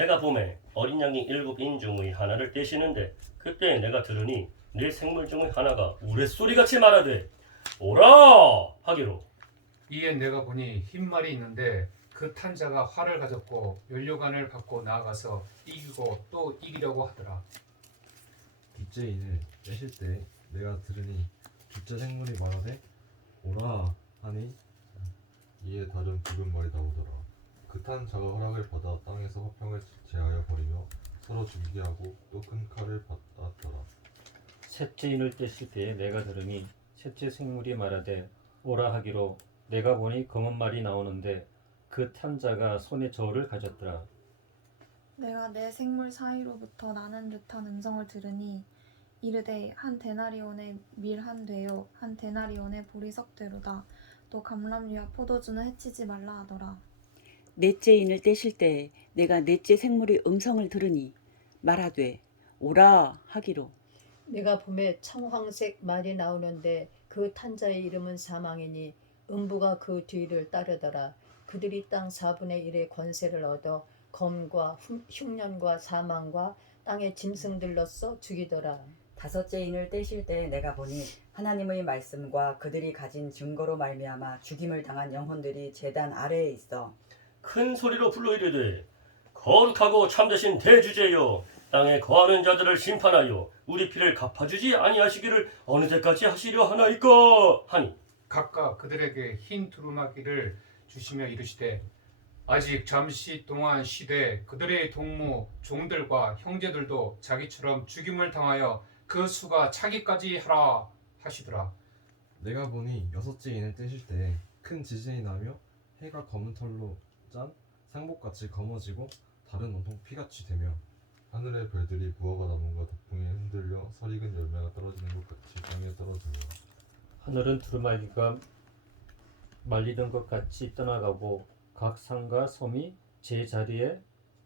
내가 봄에 어린 양이 7인 중의 하나를 떼시는데 그때 내가 들으니 네 생물 중의 하나가 우레소리같이 말하되 오라 하기로. 이에 내가 보니 흰 말이 있는데 그 탄 자가 활을 가졌고 연료관을 갖고 나아가서 이기고 또 이기려고 하더라. 둘째 인을 떼실 때 내가 들으니 둘째 생물이 말하되 오라 하니 이에 다른 붉은 말이 나오더라. 그탄 자가 허락을 받아 땅에서 화평을 제하여 버리며 서로 죽이게 하고 또 큰 칼을 받았더라. 셋째 인을 떼실 때에 내가 들으니 셋째 생물이 말하되 오라 하기로 내가 보니 검은 말이 나오는데 그 탄자가 손에 저울을 가졌더라. 내가 내 생물 사이로부터 나는 듯한 음성을 들으니 이르되 한 데나리온의 밀 한 되요 한 데나리온의 보리석 되로다. 또 감람류와 포도주는 해치지 말라 하더라. 넷째 인을 떼실 때 내가 넷째 생물의 음성을 들으니 말하되 오라 하기로 내가 봄에 청황색 말이 나오는데 그 탄자의 이름은 사망이니 음부가 그 뒤를 따르더라. 그들이 땅 4분의 1의 권세를 얻어 검과 흉년과 사망과 땅의 짐승들로서 죽이더라. 다섯째 인을 떼실 때 내가 보니 하나님의 말씀과 그들이 가진 증거로 말미암아 죽임을 당한 영혼들이 제단 아래에 있어 큰 소리로 불러 이르되 거룩하고 참되신 대주제여 땅에 거하는 자들을 심판하여 우리 피를 갚아주지 아니하시기를 어느 때까지 하시려 하나이까 하니. 각각 그들에게 흰 두루마기를 주시며 이르시되 아직 잠시 동안 쉬되 그들의 동무 종들과 형제들도 자기처럼 죽임을 당하여 그 수가 차기까지 하라 하시더라. 내가 보니 여섯째 인을 떼실 때 큰 지진이 나며 해가 검은 털로 짠 상복같이 검어지고 다른 온통 피같이 되며 하늘의 별들이 무화과 나무가 폭풍에 흔들려 설익은 열매가 떨어지는 것 같이 땅에 떨어지며 하늘은 두루마기가 말리던 것 같이 떠나가고 각 산과 섬이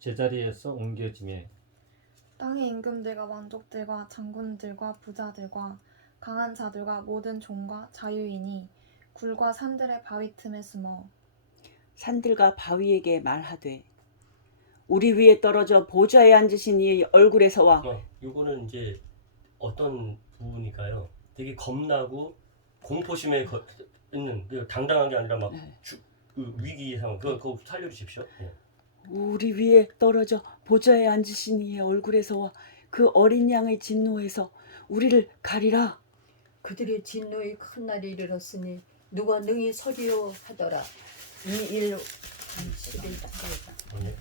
제자리에서 옮겨지매 땅의 임금들과 왕족들과 장군들과 부자들과 강한 자들과 모든 종과 자유인이 굴과 산들의 바위 틈에 숨어 산들과 바위에게 말하되 우리 위에 떨어져 보좌에 앉으신 이 얼굴에서와 이거는 이제 어떤 부분일까요? 되게 겁나고 공포심에 있는 당당한 게 아니라 막 그 위기 상황. 그거 살려주십시오. 예. 우리 위에 떨어져 보좌에 앉으신 이의 얼굴에서와 그 어린 양의 진노에서 우리를 가리라. 그들의 진노의 큰 날이 이르렀으니 누가 능히 서리요 하더라. 이일 예.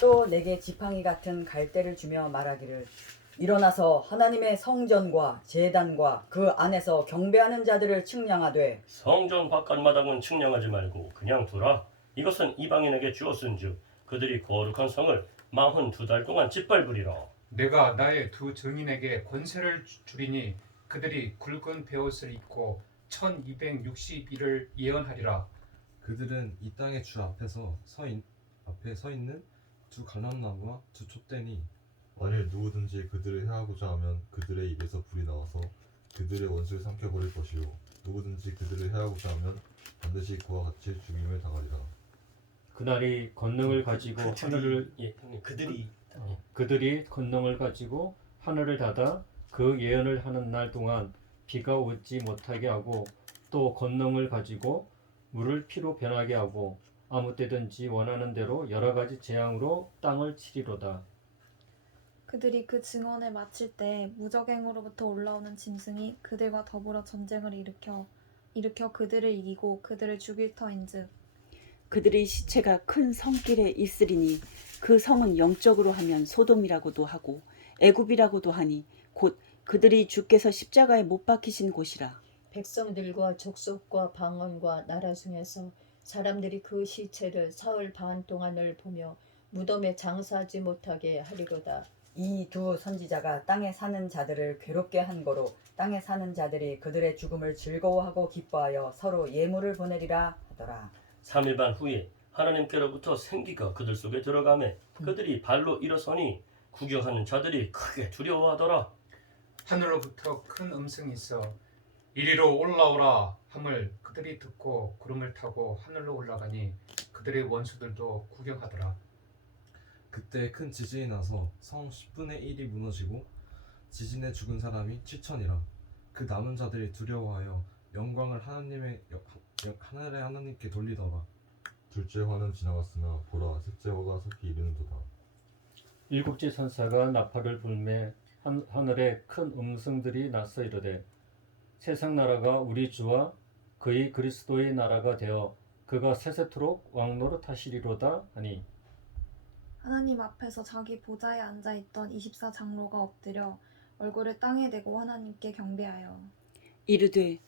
또 내게 지팡이 같은 갈대를 주며 말하기를 일어나서 하나님의 성전과 제단과 그 안에서 경배하는 자들을 측량하되 성전 바깥 마당은 측량하지 말고 그냥 두라. 이것은 이방인에게 주었은즉 그들이 거룩한 성을 42달 동안 짓밟으리라. 내가 나의 두 증인에게 권세를 주리니 그들이 굵은 베옷을 입고 1260일을 예언하리라. 그들은 이 땅의 주 앞에 서 있는 두 갈람나무와 두 촛대니 만일 누구든지 그들을 해하고자 하면 그들의 입에서 불이 나와서 그들의 원수를 삼켜버릴 것이요 누구든지 그들을 해하고자 하면 반드시 그와 같이 죽임을 당하리라. 그날이 권능을 가지고 하늘을 예, 형님 그들이 그들이 권능을 가지고 하늘을 닫아 그 예언을 하는 날 동안 비가 오지 못하게 하고 또 권능을 가지고 물을 피로 변하게 하고 아무 때든지 원하는 대로 여러 가지 재앙으로 땅을 치리로다. 그들이 그 증언을 마칠 때 무적행으로부터 올라오는 짐승이 그들과 더불어 전쟁을 일으켜 그들을 이기고 그들을 죽일 터인즉 그들의 시체가 큰 성길에 있으리니 그 성은 영적으로 하면 소돔이라고도 하고 애굽이라고도 하니 곧 그들이 주께서 십자가에 못 박히신 곳이라. 백성들과 족속과 방언과 나라 중에서 사람들이 그 시체를 사흘 반 동안을 보며 무덤에 장사하지 못하게 하리로다. 이 두 선지자가 땅에 사는 자들을 괴롭게 한 거로 땅에 사는 자들이 그들의 죽음을 즐거워하고 기뻐하여 서로 예물을 보내리라 하더라. 3일 반 후에 하나님께로부터 생기가 그들 속에 들어가매 그들이 발로 일어서니 구경하는 자들이 크게 두려워하더라. 하늘로부터 큰 음성이 있어 이리로 올라오라 함을 그들이 듣고 구름을 타고 하늘로 올라가니 그들의 원수들도 구경하더라. 그때 큰 지진이 나서 성 10분의 1이 무너지고 지진에 죽은 사람이 7천이라. 그 남은 자들이 두려워하여 영광을 하늘의 하나님께 돌리더라. 둘째 화는 지나갔으나 보라 셋째 화가 속히 이르는도다. 일곱째 천사가 나팔을 불매 하늘에 큰 음성들이 났어 이르되 세상 나라가 우리 주와 그의 그리스도의 나라가 되어 그가 세세토록 왕노릇 하시리로다 하니 하나님 앞에서 자기 보좌에 앉아있던 24장로가 엎드려 얼굴을 땅에 대고 하나님께 경배하여 이르되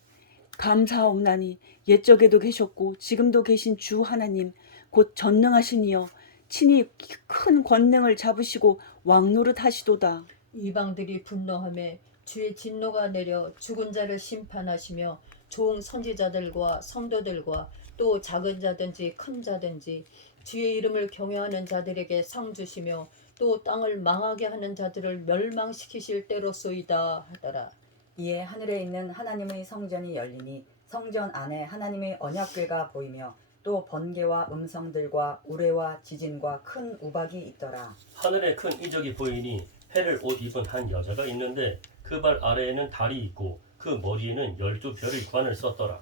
감사하옵나니 옛적에도 계셨고 지금도 계신 주 하나님 곧 전능하신 이여 친히 큰 권능을 잡으시고 왕노릇 하시도다. 이방들이 분노하며 주의 진노가 내려 죽은 자를 심판하시며 종 선지자들과 성도들과 또 작은 자든지 큰 자든지 주의 이름을 경외하는 자들에게 상 주시며 또 땅을 망하게 하는 자들을 멸망시키실 때로소이다 하더라. 이에 하늘에 있는 하나님의 성전이 열리니 성전 안에 하나님의 언약궤가 보이며 또 번개와 음성들과 우레와 지진과 큰 우박이 있더라. 하늘에 큰 이적이 보이니 해를 옷 입은 한 여자가 있는데 그 발 아래에는 달이 있고 그 머리에는 12별의 관을 썼더라.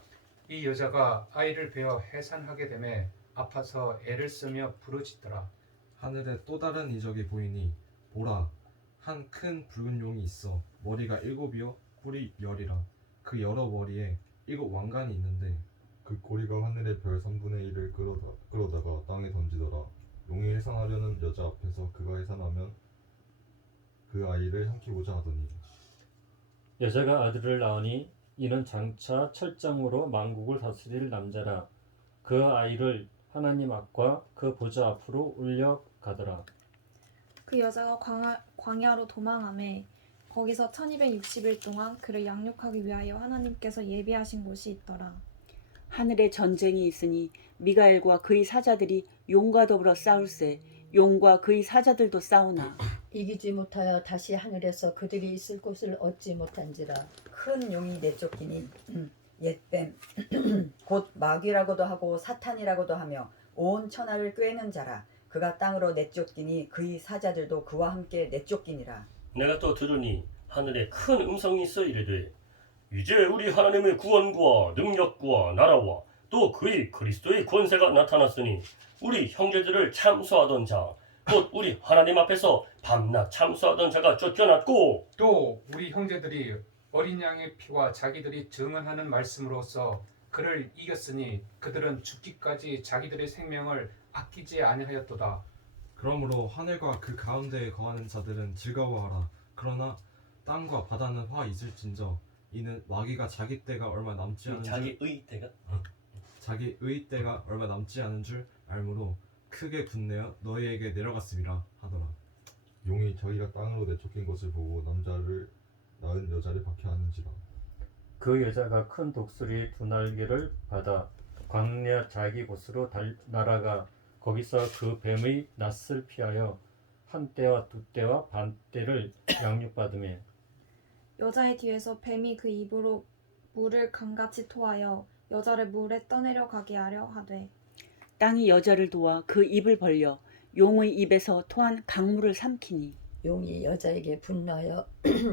이 여자가 아이를 베어 해산하게 되매 아파서 애를 쓰며 부르짖더라. 하늘에 또 다른 이적이 보이니 보라 한 큰 붉은 용이 있어 머리가 7이요 뿔이 10이라. 그 여러 머리에 7 왕관이 있는데 그 꼬리가 하늘의 별 3분의 1을 끌어다가 땅에 던지더라. 용이 해산하려는 여자 앞에서 그가 해산하면 그 아이를 삼키고자 하더니 여자가 아들을 낳으니 이는 장차 철장으로 만국을 다스릴 남자라. 그 아이를 하나님 앞과 그 보좌 앞으로 올려가더라. 그 여자가 광야로 도망하매 거기서 1260일 동안 그를 양육하기 위하여 하나님께서 예비하신 곳이 있더라. 하늘에 전쟁이 있으니 미가엘과 그의 사자들이 용과 더불어 싸울세 용과 그의 사자들도 싸우나 이기지 못하여 다시 하늘에서 그들이 있을 곳을 얻지 못한지라. 큰 용이 내쫓기니 옛뱀 곧 마귀라고도 하고 사탄이라고도 하며 온 천하를 꿰는 자라. 그가 땅으로 내쫓기니 그의 사자들도 그와 함께 내쫓기니라. 내가 또 들으니 하늘에 큰 음성이 있어 이르되 이제 우리 하나님의 구원과 능력과 나라와 또 그의 그리스도의 권세가 나타났으니 우리 형제들을 참수하던 자 곧 우리 하나님 앞에서 밤낮 참수하던 자가 쫓겨났고 또 우리 형제들이 어린 양의 피와 자기들이 증언하는 말씀으로써 그를 이겼으니 그들은 죽기까지 자기들의 생명을 아끼지 아니하였도다. 그러므로 하늘과 그 가운데에 거하는 자들은 즐거워하라. 그러나 땅과 바다는 화 있을진저 이는 마귀가 자기 때가 얼마 남지 않은 자기의 때가 얼마 남지 않은 줄 알므로 크게 분내어 너희에게 내려갔음이라 하더라. 용이 자기가 땅으로 내쫓긴 것을 보고 남자를 낳은 여자를 박해하는지라. 그 여자가 큰 독수리의 2날개를 받아 광야 자기 곳으로 날아가 거기서 그 뱀의 낯을 피하여 한 때와 2때와 반 때를 양육받으며 여자의 뒤에서 뱀이 그 입으로 물을 강같이 토하여 여자를 물에 떠내려 가게 하려 하되 땅이 여자를 도와 그 입을 벌려 용의 입에서 토한 강물을 삼키니 용이 여자에게 분노하여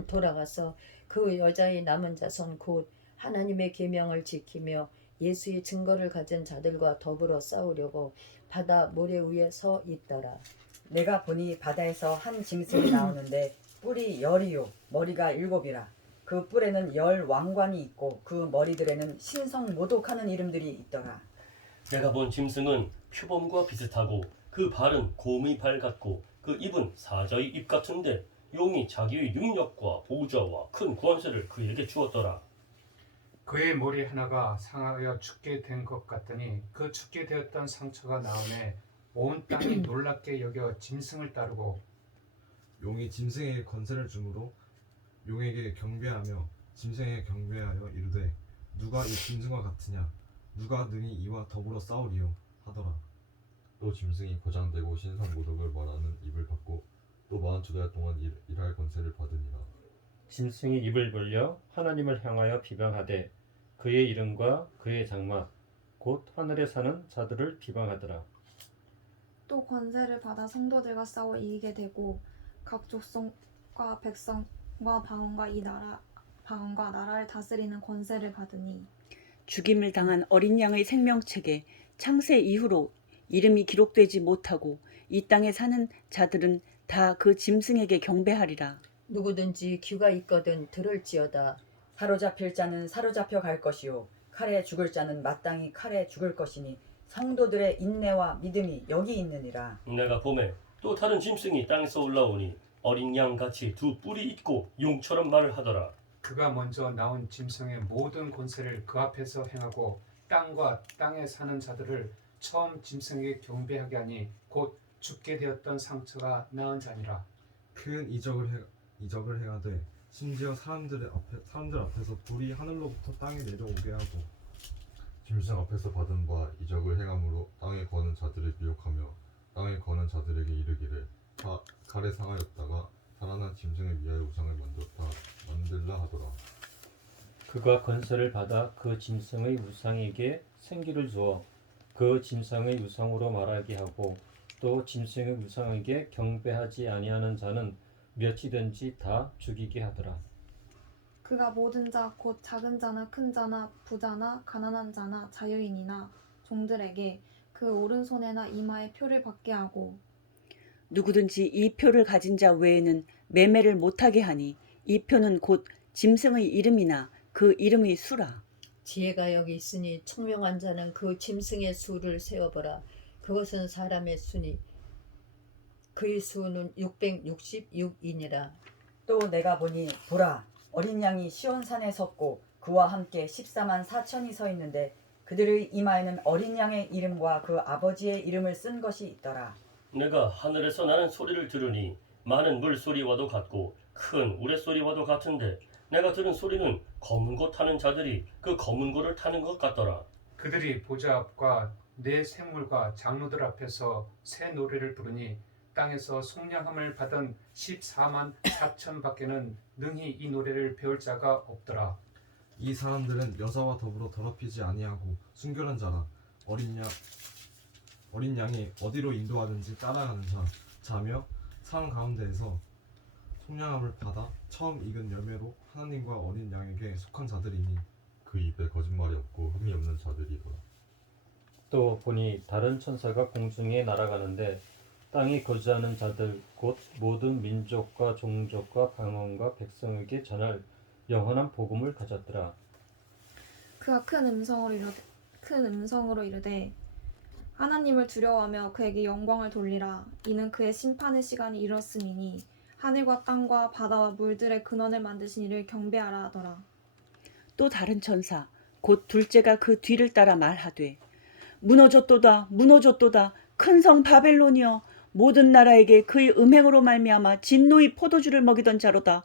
돌아가서 그 여자의 남은 자손 곧 하나님의 계명을 지키며 예수의 증거를 가진 자들과 더불어 싸우려고 바다 모래 위에 서 있더라. 내가 보니 바다에서 한 짐승이 나오는데 뿔이 10이요 머리가 7이라. 그 뿔에는 10 왕관이 있고 그 머리들에는 신성 모독하는 이름들이 있더라. 내가 본 짐승은 표범과 비슷하고 그 발은 곰의 발 같고 그 입은 사자의 입 같은데 용이 자기의 능력과 보좌와 큰 권세를 그에게 주었더라. 그의 머리 하나가 상하여 죽게 된 것 같더니 그 죽게 되었던 상처가 나오매 온 땅이 놀랍게 여겨 짐승을 따르고 용이 짐승에게 권세를 주므로 용에게 경배하며 짐승에게 경배하여 이르되 누가 이 짐승과 같으냐 누가 능히 이와 더불어 싸우리요 하더라. 또 짐승이 고장되고 신성 모독을 말하는 입을 받고 또 42달 동안 일할 권세를 받으니라. 짐승이 입을 벌려 하나님을 향하여 비방하되 그의 이름과 그의 장막 곧 하늘에 사는 자들을 비방하더라. 또 권세를 받아 성도들과 싸워 이기게 되고 각 족속과 백성과 방언과 나라를 다스리는 권세를 받으니 죽임을 당한 어린 양의 생명책에 창세 이후로 이름이 기록되지 못하고 이 땅에 사는 자들은 다 그 짐승에게 경배하리라. 누구든지 귀가 있거든 들을지어다. 사로잡힐 자는 사로잡혀 갈 것이요 칼에 죽을 자는 마땅히 칼에 죽을 것이니 성도들의 인내와 믿음이 여기 있느니라. 내가 보매 또 다른 짐승이 땅에서 올라오니 어린 양 같이 두 뿔이 있고 용처럼 말을 하더라. 그가 먼저 나온 짐승의 모든 권세를 그 앞에서 행하고 땅과 땅에 사는 자들을 처음 짐승에게 경배하게 하니 곧 죽게 되었던 상처가 나은 자니라. 큰 이적을 행하되 심지어 사람들 앞에서 불이 하늘로부터 땅에 내려오게 하고 짐승 앞에서 받은 바 이적을 행함으로 땅에 거는 자들을 미혹하며 땅에 거는 자들에게 이르기를 칼에 상하였다가 살아난 짐승을 위하여 우상을 만들라 하더라. 그가 권세를 받아 그 짐승의 우상에게 생기를 주어 그 짐승의 우상으로 말하게 하고 또 짐승의 우상에게 경배하지 아니하는 자는 몇이든지 다 죽이게 하더라. 그가 모든 자 곧 작은 자나 큰 자나 부자나 가난한 자나 자유인이나 종들에게 그 오른손에나 이마에 표를 받게 하고 누구든지 이 표를 가진 자 외에는 매매를 못하게 하니 이 표는 곧 짐승의 이름이나 그 이름의 수라. 지혜가 여기 있으니 총명한 자는 그 짐승의 수를 세어보라. 그것은 사람의 수니 그의 수는 666이니라. 또 내가 보니 보라 어린 양이 시온산에 섰고 그와 함께 14만 4천이 서 있는데 그들의 이마에는 어린 양의 이름과 그 아버지의 이름을 쓴 것이 있더라. 내가 하늘에서 나는 소리를 들으니 많은 물소리와도 같고 큰 우레소리와도 같은데 내가 들은 소리는 검은 고 타는 자들이 그 검은 고를 타는 것 같더라. 그들이 보좌 앞과 네 생물과 장로들 앞에서 새 노래를 부르니 땅에서 속량함을 받은 14만 4천 밖에는 능히 이 노래를 배울 자가 없더라. 이 사람들은 여자와 더불어 더럽히지 아니하고 순결한 자라. 어린 양이 어디로 인도하든지 따라가는 자며 상 가운데에서 속량함을 받아 처음 익은 열매로 하나님과 어린 양에게 속한 자들이니 그 입에 거짓말이 없고 흠이 없는 자들이더라. 또 보니 다른 천사가 공중에 날아가는데 땅에 거주하는 자들 곧 모든 민족과 종족과 방언과 백성에게 전할 영원한 복음을 가졌더라. 그가 큰 음성으로 이르되 하나님을 두려워하며 그에게 영광을 돌리라. 이는 그의 심판의 시간이 이뤘음이니 하늘과 땅과 바다와 물들의 근원을 만드신 이를 경배하라 하더라. 또 다른 천사 곧 둘째가 그 뒤를 따라 말하되 무너졌도다 무너졌도다 큰 성 바벨론이여 모든 나라에게 그의 음행으로 말미암아 진노의 포도주를 먹이던 자로다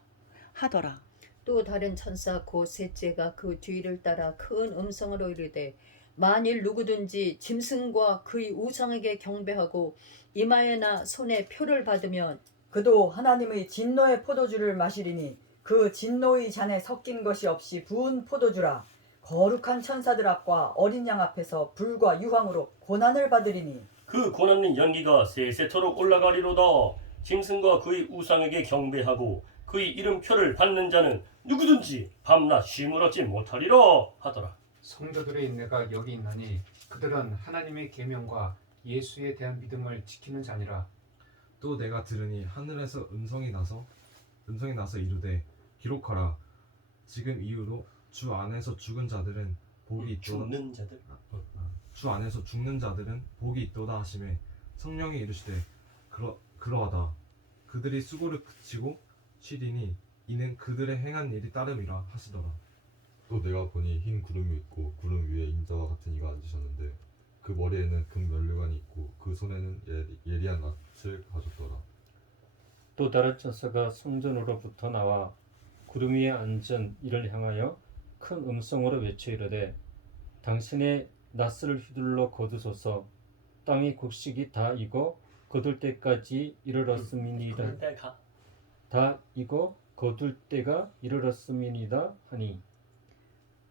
하더라. 또 다른 천사 곧 셋째가 그 뒤를 따라 큰 음성으로 이르되 만일 누구든지 짐승과 그의 우상에게 경배하고 이마에나 손에 표를 받으면 그도 하나님의 진노의 포도주를 마시리니 그 진노의 잔에 섞인 것이 없이 부은 포도주라. 거룩한 천사들 앞과 어린 양 앞에서 불과 유황으로 고난을 받으리니 그 고난의 연기가 세세토록 올라가리로다. 짐승과 그의 우상에게 경배하고 그의 이름표를 받는 자는 누구든지 밤낮 쉼을 얻지 못하리라 하더라. 성도들의 인내가 여기 있나니 그들은 하나님의 계명과 예수에 대한 믿음을 지키는 자니라. 또 내가 들으니 하늘에서 음성이 나서 이르되 기록하라. 지금 이후로 주 안에서 죽은 자들은 복이 있도다. 죽는 자들. 주 안에서 죽는 자들은 복이 있도다 하시매 성령이 이르시되 그러하다. 그들이 수고를 그치고 쉬리니 이는 그들의 행한 일이 따름이라 하시더라. 또 내가 보니 흰 구름이 있고 구름 위에 인자와 같은 이가 앉으셨는데 그 머리에는 금 면류관이 있고 그 손에는 예리한 낫을 가졌더라. 또 다른 천사가 성전으로부터 나와 구름 위에 앉은 이를 향하여 큰 음성으로 외쳐 이르되 당신의 낫을 휘둘러 거두소서. 땅의 곡식이 다 익어 거둘 때까지 이르렀음이니이다. 다 익어 거둘 때가 이르렀음이니이다 하니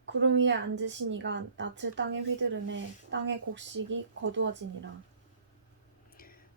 구름 위에 앉으신 이가 낯을 땅에 휘두르매 땅의 곡식이 거두어지니라.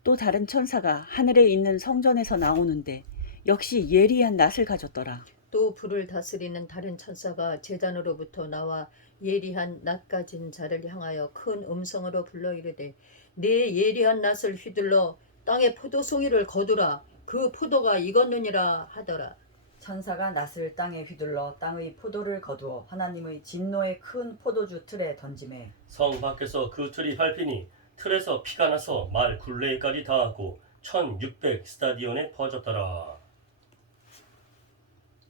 또 다른 천사가 하늘에 있는 성전에서 나오는데 역시 예리한 낫을 가졌더라. 또 불을 다스리는 다른 천사가 제단으로부터 나와 예리한 낫 가진 자를 향하여 큰 음성으로 불러 이르되 네 예리한 낫을 휘둘러 땅의 포도송이를 거두라. 그 포도가 익었느니라 하더라. 천사가 낫을 땅에 휘둘러 땅의 포도를 거두어 하나님의 진노의 큰 포도주 틀에 던지매 성 밖에서 그 틀이 밟히니 틀에서 피가 나서 말 굴레까지 닿았고 1600 스타디온에 퍼졌더라.